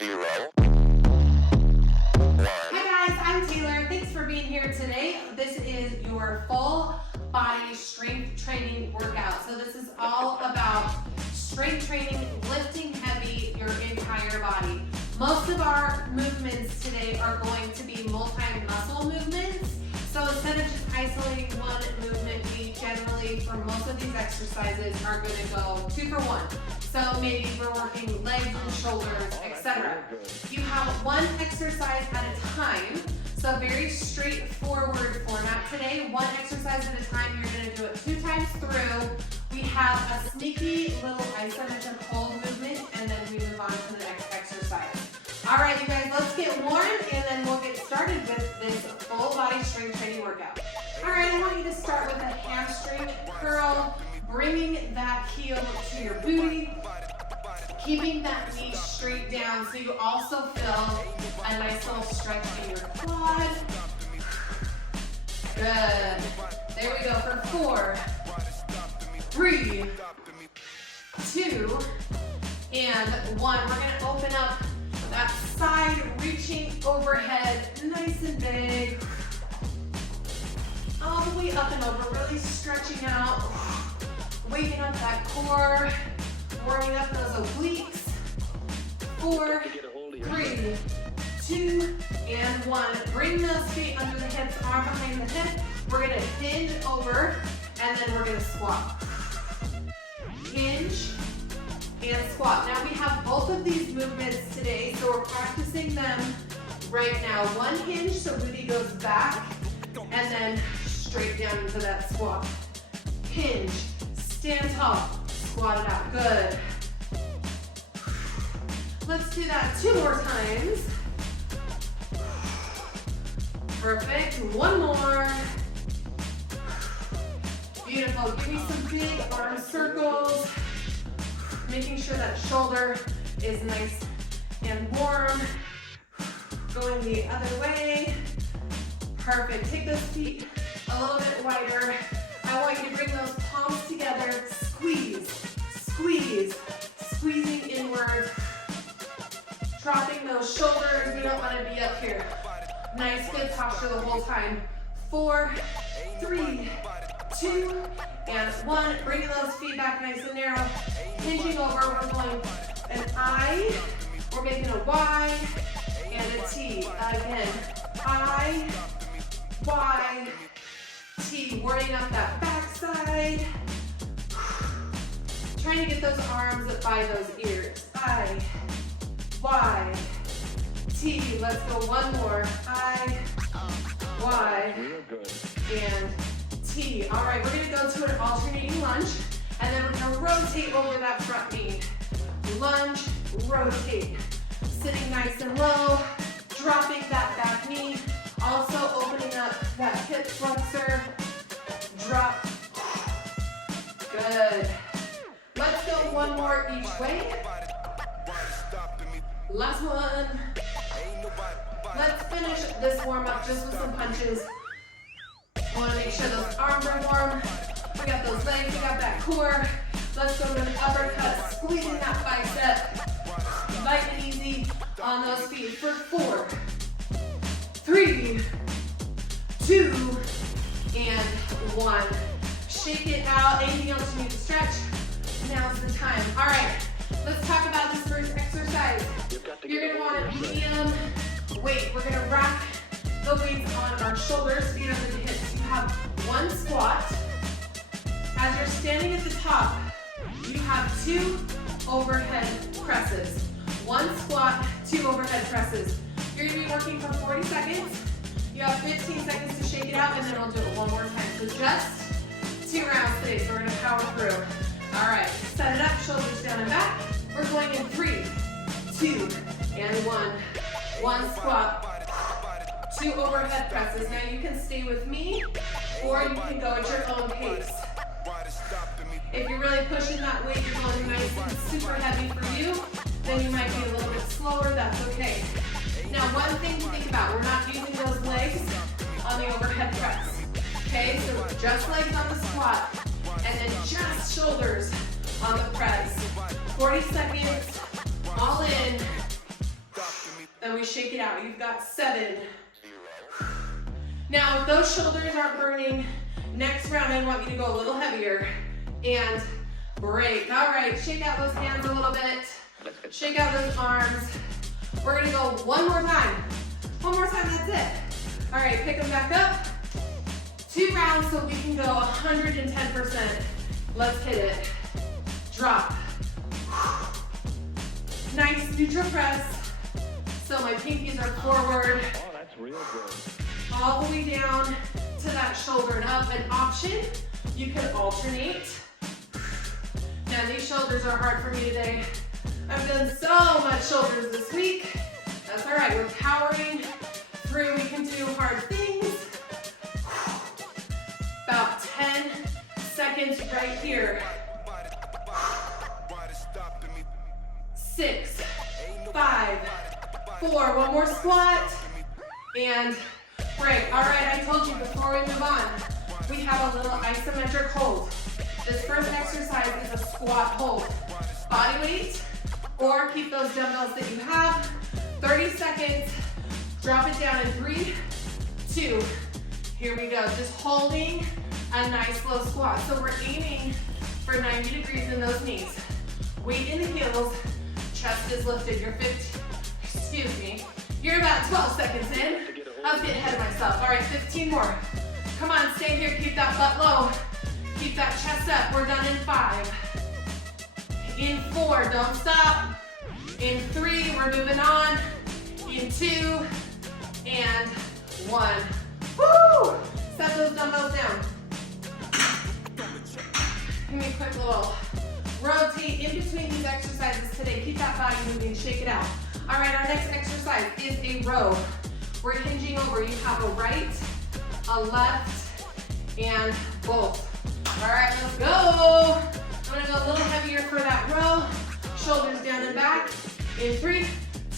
Hi guys, I'm Taylor. Thanks for being here today. This is your full body strength training workout. So this is all about strength training, lifting heavy your entire body. Most of our movements today are going to be multi-muscle movements. So instead of just isolating one movement, we generally, for most of these exercises, are going to go 2 for 1. So maybe we're working legs and shoulders, etc. You have one exercise at a time. So very straightforward format today. One exercise at a time. You're going to do it 2 times through. We have a sneaky little isometric hold movement, and then we move on to the next exercise. All right, you guys, let's get warm, and then we'll get started with this full body strength training workout. All right, I want you to start with a hamstring curl, bringing that heel to your booty, keeping that knee straight down so you also feel a nice little stretch in your quad. Good. There we go for 4, 3, 2, and 1. We're going to open up that side, reaching overhead, nice and big. All the way up and over, really stretching out, waking up that core, warming up those obliques. 4, 3, 2, and 1. Bring those feet under the hips, arm behind the hip. We're gonna hinge over, and then we're gonna squat. Hinge and squat. Now we have both of these movements today, so we're practicing them right now. One hinge, so booty goes back, and then straight down into that squat. Hinge, stand tall, squat it out, good. Let's do that 2 more times. Perfect, 1 more. Beautiful, give me some big arm circles. Making sure that shoulder is nice and warm. Going the other way. Perfect. Take those feet a little bit wider. I want you to bring those palms together. Squeeze, squeeze, squeezing inward. Dropping those shoulders. We don't want to be up here. Nice, good posture the whole time. 4, 3, 2, and 1. Bringing those feet back nice and narrow. Hinging over, we're going an I, we're making a Y, and a T. Again, I, Y, T. Warming up that backside. Trying to get those arms up by those ears. I, Y, T. Let's go 1 more. I, Y, and T. All right, we're going to go to an alternating lunge. And then we're gonna rotate over that front knee. Lunge, rotate. Sitting nice and low, dropping that back knee. Also opening up that hip flexor. Drop. Good. Let's go 1 more each way. Last one. Let's finish this warm up just with some punches. Wanna make sure those arms are warm. We got those legs, we got that core. Let's go to an uppercut, squeezing that bicep. Light and easy on those feet for 4, 3, 2, and 1. Shake it out. Anything else you need to stretch? Now's the time. All right, let's talk about this first exercise. You're gonna want a medium weight. We're gonna rack the weights on our shoulders, feet under the hips. You have 1 squat. As you're standing at the top, you have 2 overhead presses. 1 squat, 2 overhead presses. You're gonna be working for 40 seconds. You have 15 seconds to shake it out, and then we'll do it 1 more time. So just 2 rounds today, so we're gonna power through. All right, set it up, shoulders down and back. We're going in 3, 2, and 1. 1 squat, 2 overhead presses. Now you can stay with me, or you can go at your own pace. If you're really pushing that weight, you're going nice and super heavy for you, then you might be a little bit slower, that's okay. Now, one thing to think about, we're not using those legs on the overhead press. Okay, so just legs on the squat, and then just shoulders on the press. 40 seconds, all in. Body, shake it out. You've got 7. Now, if those shoulders aren't burning, next round I want you to go a little heavier and break. All right, shake out those hands a little bit. Shake out those arms. We're gonna go one more time. One more time, that's it. All right, pick them back up. 2 rounds so we can go 110%. Let's hit it. Drop. Nice neutral press. So my pinkies are forward. Oh, that's real good. All the way down to that shoulder and up. An option, you can alternate. Now these shoulders are hard for me today. I've done so much shoulders this week. That's all right, we're powering through. We can do hard things. About 10 seconds right here. 6, 5, 4, one more squat, and break. All right, I told you before we move on, we have a little isometric hold. This first exercise is a squat hold. Body weight, or keep those dumbbells that you have. 30 seconds, drop it down in 3, 2, here we go. Just holding a nice low squat. So we're aiming for 90 degrees in those knees. Weight in the heels, chest is lifted. You're about 12 seconds in. I was getting ahead of myself. All right, 15 more. Come on, stay here, keep that butt low. Keep that chest up. We're done in 5. In 4, don't stop. In 3, we're moving on. In 2, and 1. Woo! Set those dumbbells down. Give me a quick little rotate in between these exercises today. Keep that body moving, shake it out. All right, our next exercise is a row. We're hinging over. You have a right, a left, and both. All right, let's go. I'm gonna go a little heavier for that row. Shoulders down and back. In 3,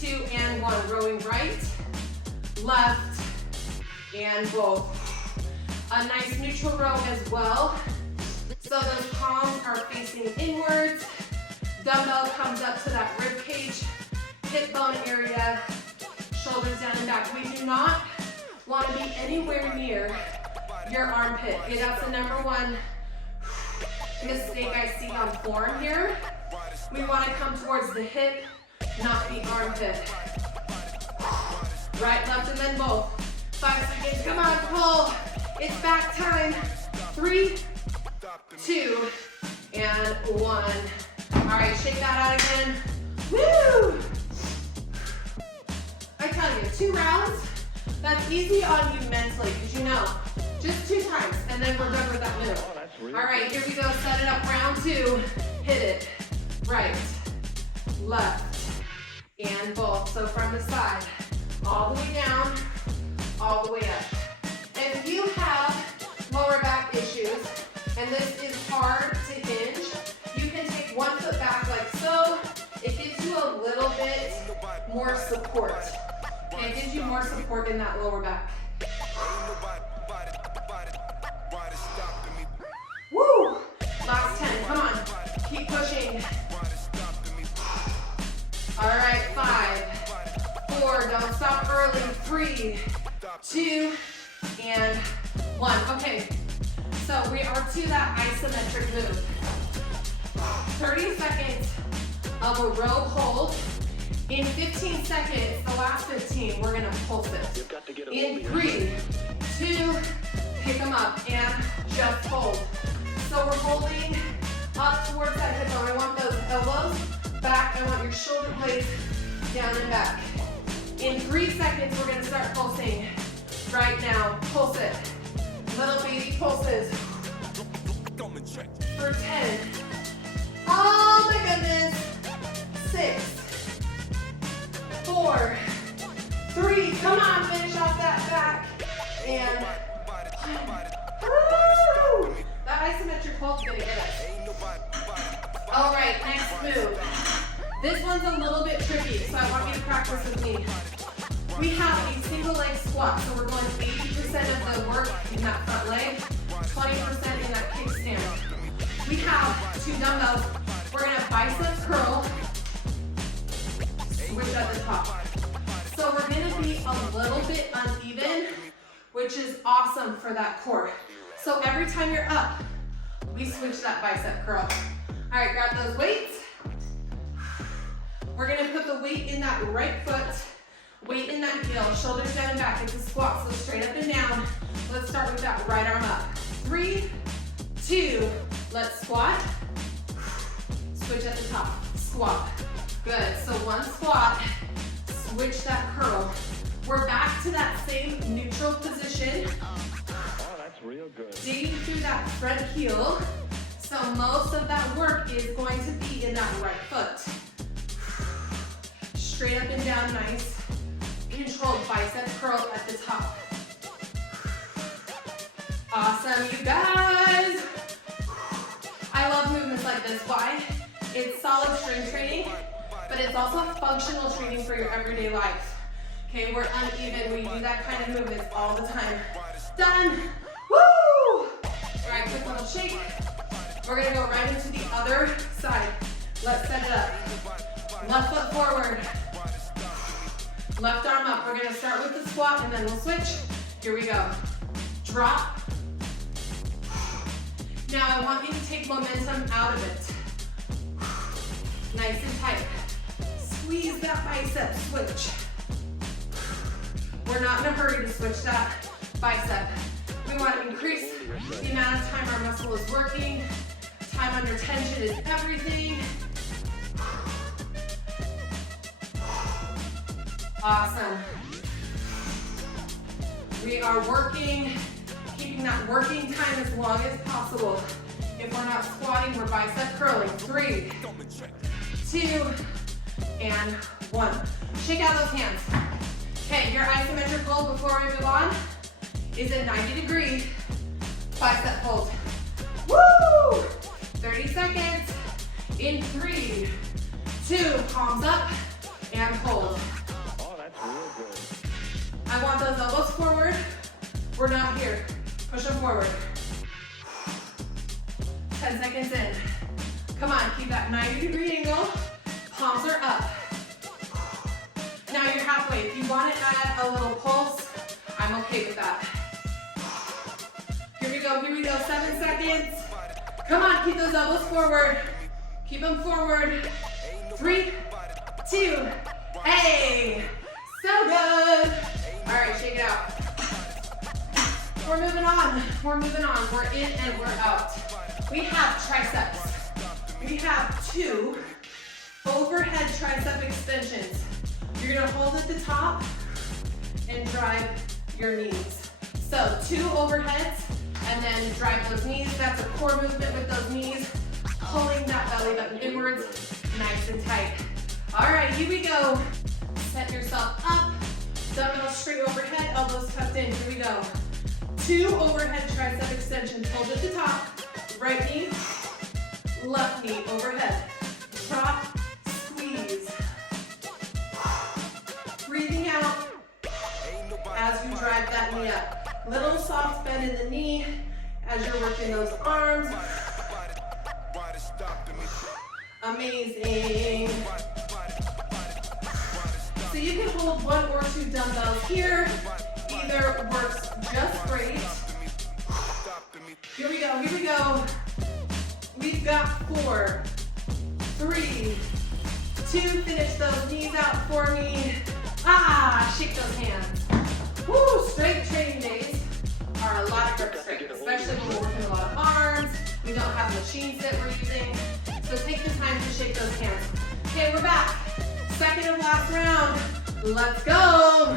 2, and 1. Rowing right, left, and both. A nice neutral row as well. So those palms are facing inwards. Dumbbell comes up to that rib cage, hip bone area, shoulders down and back. We do not want to be anywhere near your armpit. Okay, that's the #1 mistake I see on form here. We want to come towards the hip, not the armpit. Right, left, and then both. 5 seconds, come on, pull. It's back time. 3, 2, and 1. All right, shake that out again. Woo! I tell you, 2 rounds, that's easy on you mentally, because you know, just 2 times, and then we're done with that move. All right, here we go, set it up, round 2. Hit it. Right, left, and both. So from the side, all the way down, all the way up. If you have lower back issues, and this is hard to hinge, you can take 1 foot back like so. It gives you a little bit more support. Okay, it gives you more support in that lower back. Woo! Last 10, come on. Keep pushing. All right, 5, 4, don't stop early. 3, 2, and 1. Okay, so we are to that isometric move. 30 seconds of a row hold. In 15 seconds, the last 15, we're gonna pulse it. In 3, 2, pick them up and just hold. So we're holding up towards that hip bone. I want those elbows back. I want your shoulder blades down and back. In 3 seconds, we're gonna start pulsing. Right now, pulse it. Little baby pulses. For 10. Oh my goodness. 6, 4, 3. Come on, finish off that back. And 1. Woo! That isometric hold's gonna get us. All right, next move. This one's a little bit tricky, so I want you to practice with me. We have a single leg squat, so we're going 80% of the work in that front leg, 20% in that kickstand. We have 2 dumbbells. We're gonna bicep curl, switch at the top. So we're a little bit uneven, which is awesome for that core. So every time you're up, we switch that bicep curl. All right, grab those weights. We're gonna put the weight in that right foot, weight in that heel, shoulders down and back. It's a squat, so straight up and down. Let's start with that right arm up. 3, 2, let's squat. Switch at the top, squat. Good, so one squat, switch that curl. We're back to that same neutral position. Oh, that's real good. Dig through that front heel. So most of that work is going to be in that right foot. Straight up and down, nice. Controlled bicep curl at the top. Awesome, you guys. I love movements like this. Why? It's solid strength training, but it's also functional training for your everyday life. Okay, we're uneven. We do that kind of movement all the time. Done. Woo! All right, quick little shake. We're gonna go right into the other side. Let's set it up. Left foot forward. Left arm up. We're gonna start with the squat and then we'll switch. Here we go. Drop. Now I want you to take momentum out of it. Nice and tight. Squeeze that bicep, switch. We're not in a hurry to switch that bicep. We want to increase the amount of time our muscle is working. Time under tension is everything. Awesome. We are working, keeping that working time as long as possible. If we're not squatting, we're bicep curling. 3, 2, and 1. Shake out those hands. Okay, your isometric hold before we move on is a 90-degree bicep hold. Woo! 30 seconds. In 3, 2, palms up, and hold. Oh, that's real good. I want those elbows forward. We're not here. Push them forward. 10 seconds in. Come on, keep that 90-degree angle. Palms are up. Now you're halfway. If you want to add a little pulse, I'm okay with that. Here we go, 7 seconds. Come on, keep those elbows forward. Keep them forward. 3, 2, hey! So good. All right, shake it out. We're moving on. We're in and we're out. We have triceps. We have 2 overhead tricep extensions. You're gonna hold at the top and drive your knees. So 2 overheads and then drive those knees. That's a core movement with those knees, pulling that belly button inwards, nice and tight. All right, here we go. Set yourself up. Dumbbell straight overhead, elbows tucked in. Here we go. 2 overhead tricep extensions. Hold at the top. Right knee, left knee overhead. Drop, squeeze. Breathing out as you drive that knee up. Little soft bend in the knee as you're working those arms. Amazing. So you can hold 1 or 2 dumbbells here. Either works just great. Here we go. We've got 4, 3, 2, finish those knees out for me. Shake those hands. Woo, strength training days are a lot of grip strength, especially when we're working a lot of arms. We don't have machines that we're using. So take the time to shake those hands. Okay, we're back. Second and last round. Let's go.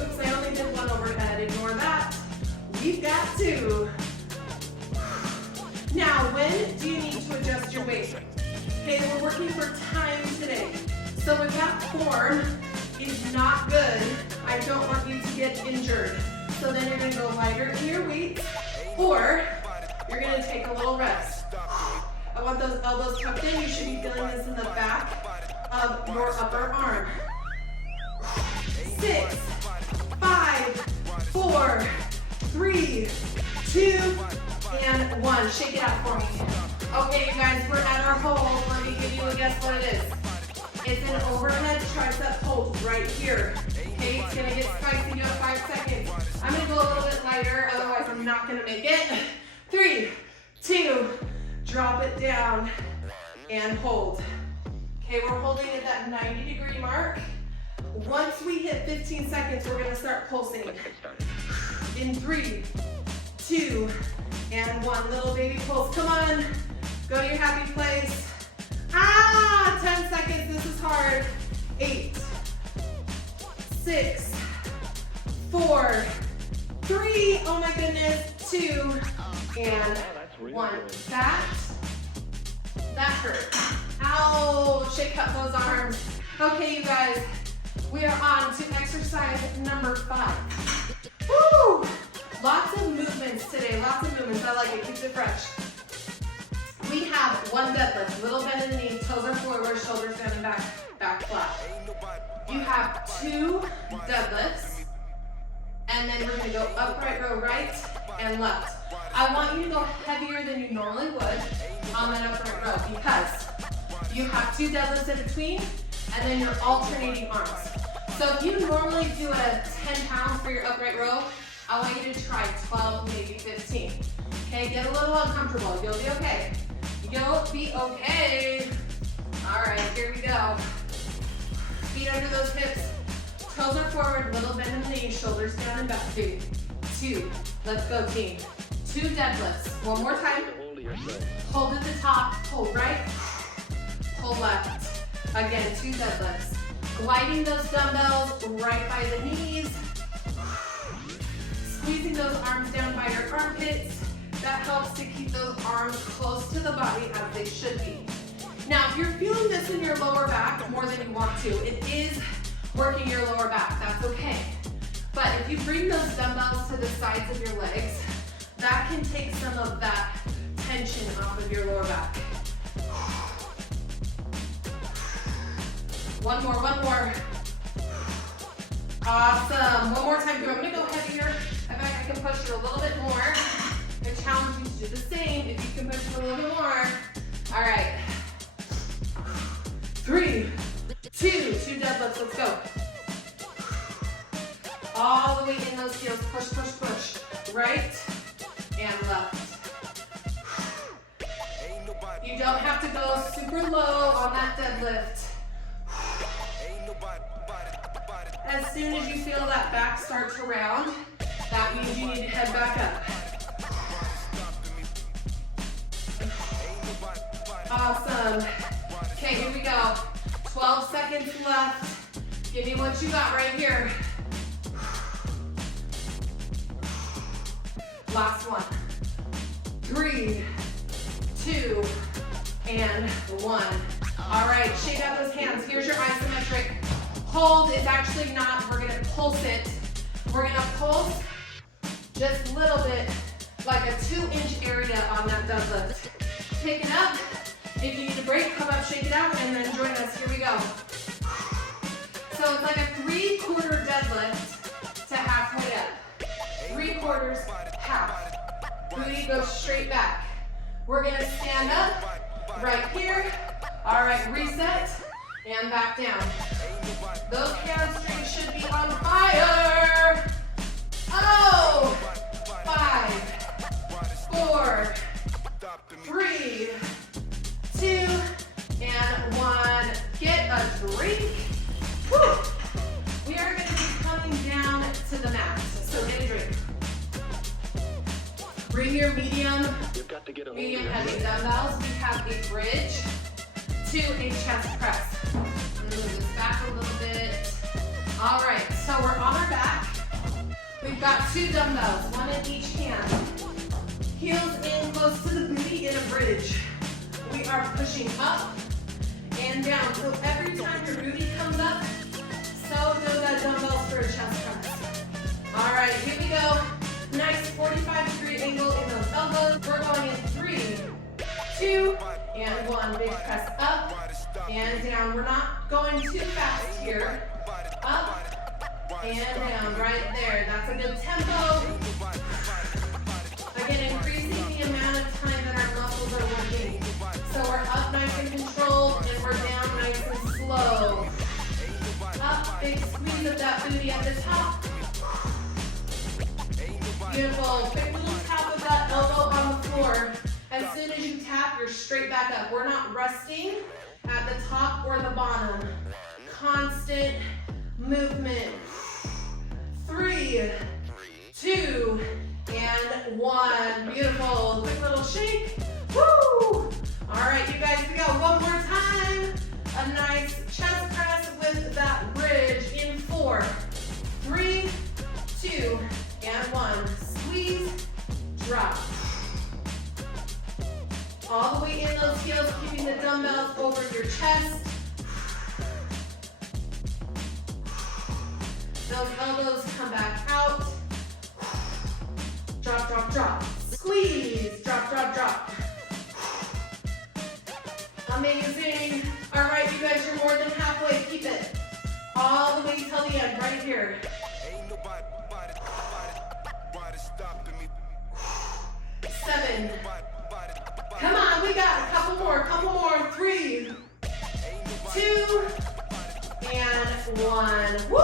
Oops, I only did 1 overhead. Ignore that. We've got 2. Now, when do you need to adjust your weight? Okay, we're working for time today. So if that form is not good, I don't want you to get injured. So then you're gonna go lighter in your weight, or you're gonna take a little rest. I want those elbows tucked in. You should be feeling this in the back of your upper arm. 6, 5, 4, 3, 2, and 1. Shake it out for me. Okay, you guys, we're at our hold. Let me give you a guess what it is. It's an overhead tricep hold right right here. Okay, it's gonna get spicy. You have 5 seconds. I'm gonna go a little bit lighter, otherwise I'm not gonna make it. 3, 2, drop it down and hold. Okay, we're holding at that 90-degree mark. Once we hit 15 seconds, we're gonna start pulsing. In 3, 2, and 1. Little baby pulse. Come on. Go to your happy place. 10 seconds. This is hard. 8, 6, 4, 3. Oh my goodness. 2, and 1. That hurt. Ow. Shake up those arms. Okay, you guys. We are on to exercise number 5. Woo! Lots of movements today, lots of movements. I like it, keeps it fresh. We have 1 deadlift, little bend in the knee, toes are forward, shoulders down and back flat. You have 2 deadlifts, and then we're gonna go upright row right and left. I want you to go heavier than you normally would on that upright row because you have 2 deadlifts in between, and then you're alternating arms. So if you normally do a 10 pounds for your upright row, I want you to try 12, maybe 15. Okay, get a little uncomfortable. You'll be okay. You'll be okay. All right, here we go. Feet under those hips. Toes are forward, little bend in the knees, shoulders down and back. 3, 2, let's go team. 2 deadlifts. One more time. Hold at the top, hold right, hold left. Again, 2 deadlifts. Gliding those dumbbells right by the knees. Squeezing those arms down by your armpits. That helps to keep those arms close to the body as they should be. Now, if you're feeling this in your lower back more than you want to, it is working your lower back. That's okay. But if you bring those dumbbells to the sides of your legs, that can take some of that tension off of your lower back. One more. Awesome. One more time. I'm gonna go heavier. In fact, I can push you a little bit more. I challenge you to do the same if you can push it a little bit more. All right. 3, 2 deadlifts. Let's go. All the way in those heels. Push. Right and left. You don't have to go super low on that deadlift. As soon as you feel that back start to round, that means you need to head back up. Awesome. Okay, here we go. 12 seconds left. Give me what you got right here. Last one. 3, 2, and 1. All right, shake out those hands. Here's your isometric. Hold is actually not, we're gonna pulse it. We're gonna pulse just a little bit, like a 2-inch area on that deadlift. Pick it up. If you need a break, come up, shake it out, and then join us. Here we go. So it's like a 3/4 deadlift to halfway up. 3/4, half. Booty goes straight back. We're gonna stand up right here. All right, reset and back down. Those hamstrings should be on fire. Oh, 5, 4, 3, 2, and 1. Get a drink. Whew. We are going to be coming down to the mat. So get a drink. Bring your medium heavy dumbbells. We have a bridge to a chest press. I'm going to move this back a little bit. All right, so we're on our back. We've got 2 dumbbells, 1 in each hand. Heels in close to the booty in a bridge. We are pushing up and down. So every time your booty comes up, so do that dumbbells for a chest press. All right, here we go. Nice 45-degree angle in those elbows. We're going in 3, 2, and 1. Big press up and down. We're not going too fast here. Up and down, right there. That's a good tempo. Again, increasing the amount of time that our muscles are working. So we're up nice and controlled, and we're down nice and slow. Up, big squeeze of that booty at the top. Beautiful. Quick little tap of that elbow on the floor. As soon as you tap, you're straight back up. We're not resting at the top or the bottom. Constant movement. 3, 2, and 1. Beautiful. Quick little shake. Woo! All right, you guys, we go. One more time. A nice chest press with that bridge in 4, 3, 2, and 1. Squeeze, drop. All the way in those heels, keeping the dumbbells over your chest. Those elbows come back out. Drop, drop, drop. Squeeze, drop, drop, drop. Amazing. All right, you guys, you're more than halfway. Keep it all the way till the end, right here. 7. Come on, we got a couple more. 3, 2, and 1. Woo!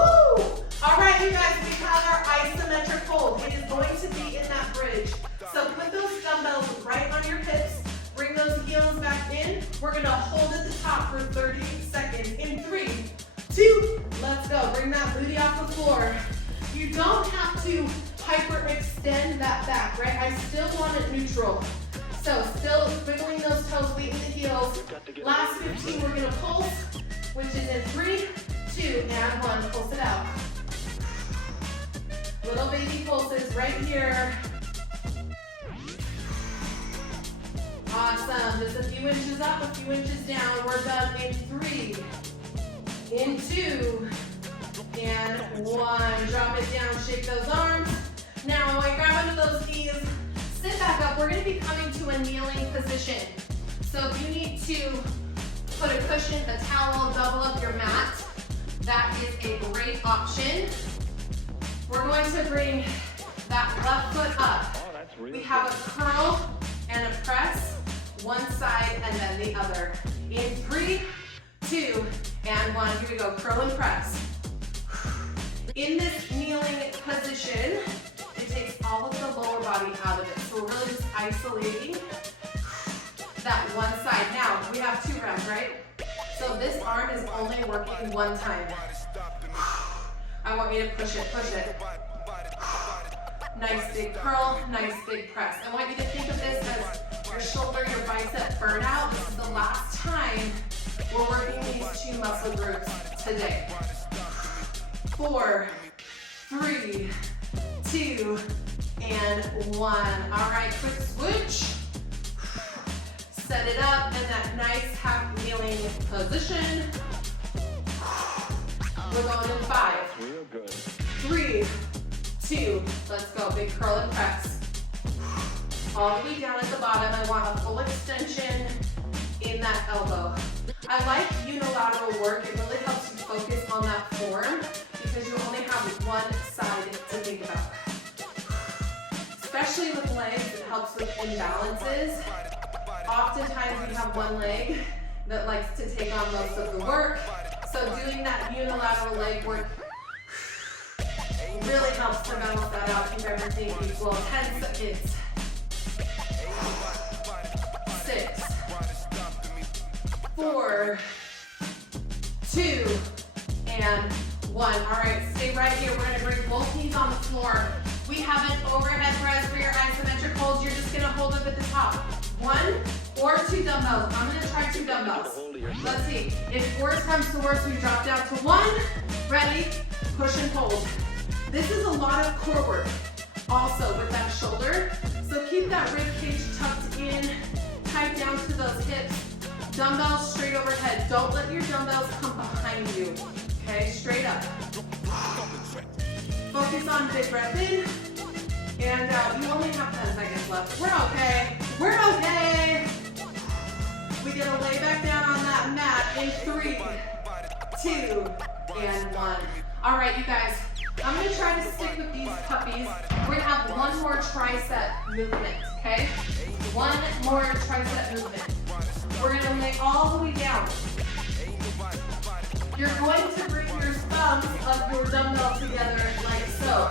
All right, you guys, we have our isometric hold. It is going to be in that bridge. So put those dumbbells right on your hips. Bring those heels back in. We're gonna hold at the top for 30 seconds. In 3, 2, let's go. Bring that booty off the floor. You don't have to hyperextend that back, right? I still want it neutral. So still wiggling those toes, weight in the heels. Last 15, we're gonna pulse, which is in 3, 2, and 1. Pulse it out. Little baby pulses right here. Awesome. Just a few inches up, a few inches down. We're done in 3, in 2, and 1. Drop it down, shake those arms. Now, when I grab onto those knees, sit back up. We're going to be coming to a kneeling position. So if you need to put a cushion, a towel, double up your mat, that is a great option. We're going to bring that left foot up. We have a curl and a press, one side and then the other. In 3, 2, and 1. Here we go, curl and press. In this kneeling position, it takes all of the lower body out of it. So we're really just isolating that one side. Now, we have 2 reps, right? So this arm is only working one time. I want you to push it, push it. Nice big curl, nice big press. I want you to think of this as your shoulder, your bicep burnout. This is the last time we're working these 2 muscle groups today. 4, 3, 2, and 1. All right, quick switch. Set it up in that nice half kneeling position. We're going in 5, 3, 2, let's go. Big curl and press. All the way down at the bottom, I want a full extension in that elbow. I like unilateral work. It really helps you focus on that form because you only have one side to think about. Especially with legs, it helps with imbalances. Oftentimes we have one leg that likes to take on most of the work. So doing that unilateral leg work really helps to balance that out, keep everything equal. 10 seconds. 6, 4, 2, and 1. All right, stay right here. We're gonna bring both knees on the floor. We have an overhead press for your isometric holds. You're just gonna hold up at the top. 1 or 2 dumbbells. I'm gonna try 2 dumbbells. Let's see. If worse comes to worse, we drop down to 1. Ready? Push and hold. This is a lot of core work also with that shoulder. So keep that rib cage tucked in, tight down to those hips. Dumbbells straight overhead. Don't let your dumbbells come behind you. Okay, straight up. Focus on big breath in. And you only have 10 seconds left. We're okay. We're okay. We get to lay back down on that mat in 3, 2, and 1. All right, you guys. I'm going to try to stick with these puppies. We're going to have one more tricep movement, okay? One more tricep movement. We're going to lay all the way down. You're going to bring your thumb thumbs of your dumbbell together like so.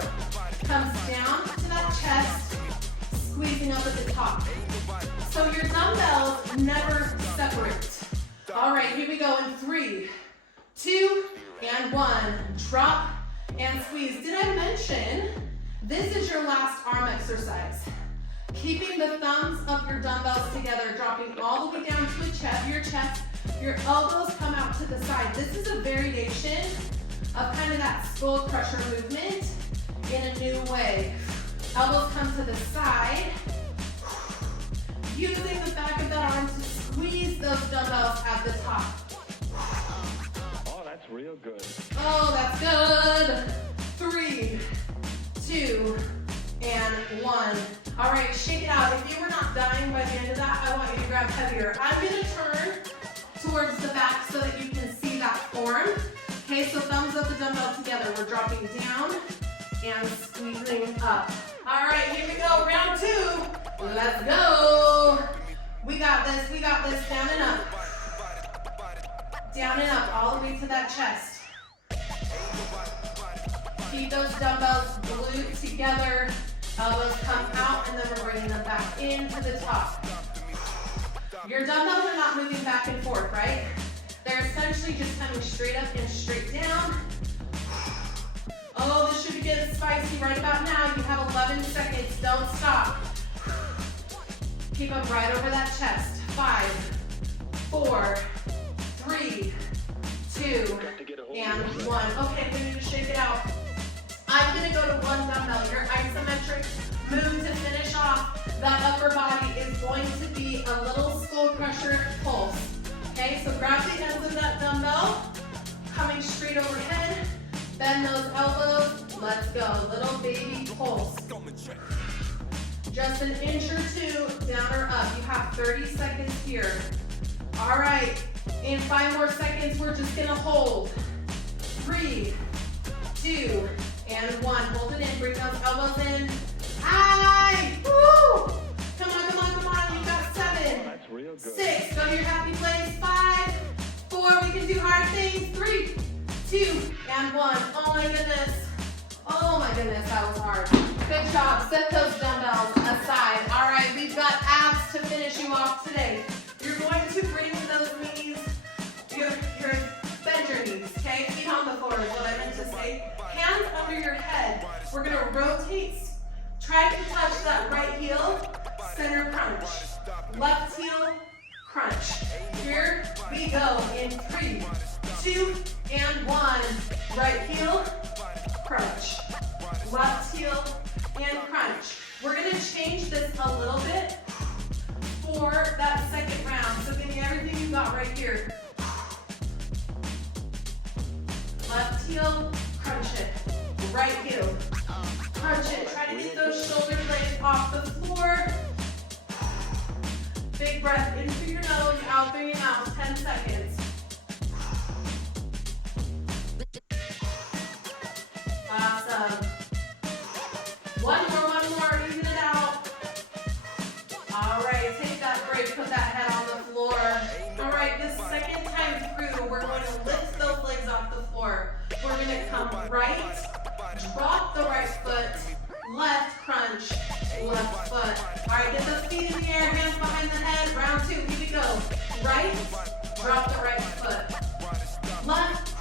Comes down to that chest, squeezing up at the top. So your dumbbells never separate. All right, here we go in 3, 2, and 1. Drop and squeeze. Did I mention this is your last arm exercise? Keeping the thumbs of your dumbbells together, dropping all the way down to your chest. Your elbows come out to the side. This is a variation of kind of that skull crusher movement in a new way. Elbows come to the side. Using the back of that arm to squeeze those dumbbells at the top. Oh, that's real good. Oh, that's good. 3, 2, and 1. All right, shake it out. If you were not dying by the end of that, I want you to grab heavier. I'm gonna turn towards the back so that you can see that form. Okay, so thumbs up the dumbbell together. We're dropping down and squeezing up. All right, here we go, round 2. Let's go. We got this, down and up. Down and up, all the way to that chest. Keep those dumbbells glued together. Elbows come out, and then we're bringing them back into the top. Your dumbbells are not moving back and forth, right? They're essentially just coming straight up and straight down. Oh, this should be getting spicy right about now. You have 11 seconds. Don't stop. Keep them right over that chest. 5, 4, 3, 2, and 1. Okay, we need to shake it out. I'm gonna go to one dumbbell. Your isometric move to finish off that upper body is going to be a little skull crusher pulse. Okay, so grab the ends of that dumbbell, coming straight overhead. Bend those elbows. Let's go. Little baby pulse. Just an inch or 2 down or up. You have 30 seconds here. All right. In 5 more seconds, we're just gonna hold. 3, 2, and 1. Hold it in. Bring those elbows in. Aye! Woo! Come on, come on, come on. You got 7. That's real good. 6. Go to your happy place. 5, 4. We can do hard things. 3, 2, and 1. Oh my goodness. Oh my goodness, that was hard. Good job. Set those dumbbells aside. All right, we've got abs to finish you off today. You're going to bring those knees, bend your knees, okay? Feet on the floor is what I meant to say. Hands under your head. We're gonna rotate. Try to touch that right heel, center crunch. Left heel, crunch. Here we go in 3, 2, and 1. Right heel, crunch. Left heel, and crunch. We're gonna change this a little bit for that second round. So give me everything you got right here. Left heel, crunch it. Right heel, crunch it. Try to get those shoulder blades off the floor. Big breath in through your nose, out through your mouth. 10 seconds. Awesome. One more, even it out. All right, take that break, put that head on the floor. All right, this second time through, we're going to lift those legs off the floor. We're gonna come right, drop the right foot, left crunch, left foot. All right, get those feet in the air, hands behind the head. Round 2, here we go. Right, drop the right foot, left.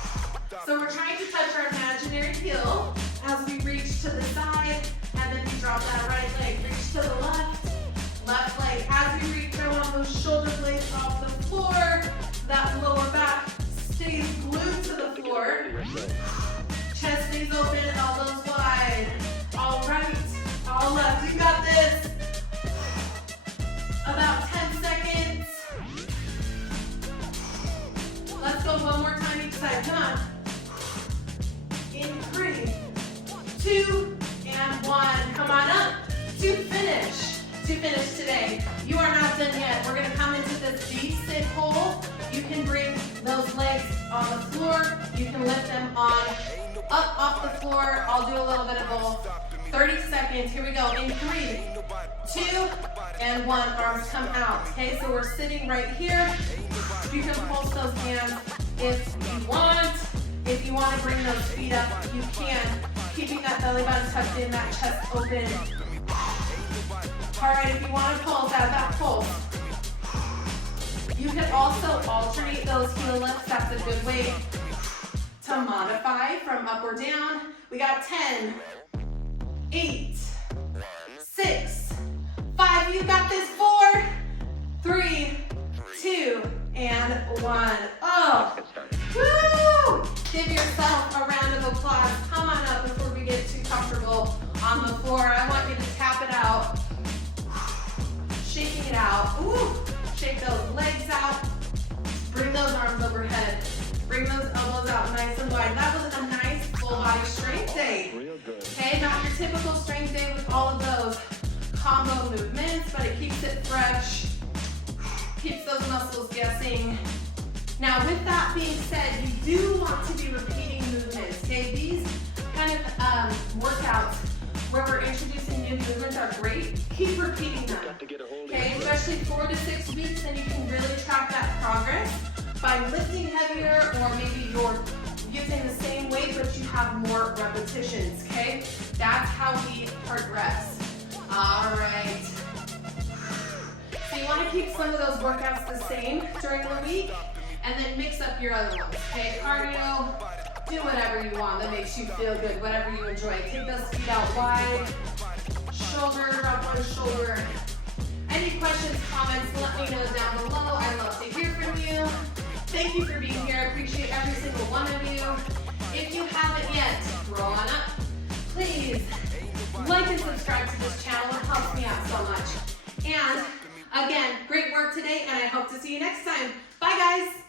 So we're trying to touch our imaginary heel as we reach to the side, and then you drop that right leg. Reach to the left leg. As we reach, I want those shoulder blades off the floor. That lower back stays glued to the floor. Chest stays open, elbows wide. All right, all left. You got this. About 10 seconds. Let's go one more time each side. Come on. In 3, 2, and 1. Come on up to finish. To finish today. You are not done yet. We're going to come into this deep sit hold. You can bring those legs on the floor. You can lift them on up off the floor. I'll do a little bit of both. 30 seconds. Here we go. In 3, 2, and 1. Arms come out. Okay, so we're sitting right here. You can pulse those hands if you want. If you want to bring those feet up, you can. Keeping that belly button tucked in, that chest open. All right, if you want to pulse, out that pulse. You can also alternate those heel lifts. That's a good way to modify from up or down. We got 10, 8, 6, 5. You got this. 4, 3, 2, and 1. Oh, woo! Give yourself a round of applause. Come on up before we get too comfortable on the floor. I want you to tap it out. Shaking it out. Ooh. Shake those legs out. Bring those arms overhead. Bring those elbows out nice and wide. That was a nice full body strength day. Real good. Okay, not your typical strength day with all of those combo movements, but it keeps it fresh. Keeps those muscles guessing. Now with that being said, you do want to be repeating movements. Okay, these kind of workouts where we're introducing new movements are great. Keep repeating them. Okay, especially 4 to 6 weeks, then you can really track that progress by lifting heavier, or maybe you're using the same weight but you have more repetitions. Okay, that's how we progress. All right. So you want to keep some of those workouts the same during the week, and then mix up your other ones. Okay, cardio. Do whatever you want that makes you feel good, whatever you enjoy. Take those feet out wide. Shoulder, drop one shoulder. Any questions, comments, let me know down below. I love to hear from you. Thank you for being here. I appreciate every single one of you. If you haven't yet, roll on up. Please like and subscribe to this channel. It helps me out so much. And again, great work today, and I hope to see you next time. Bye, guys.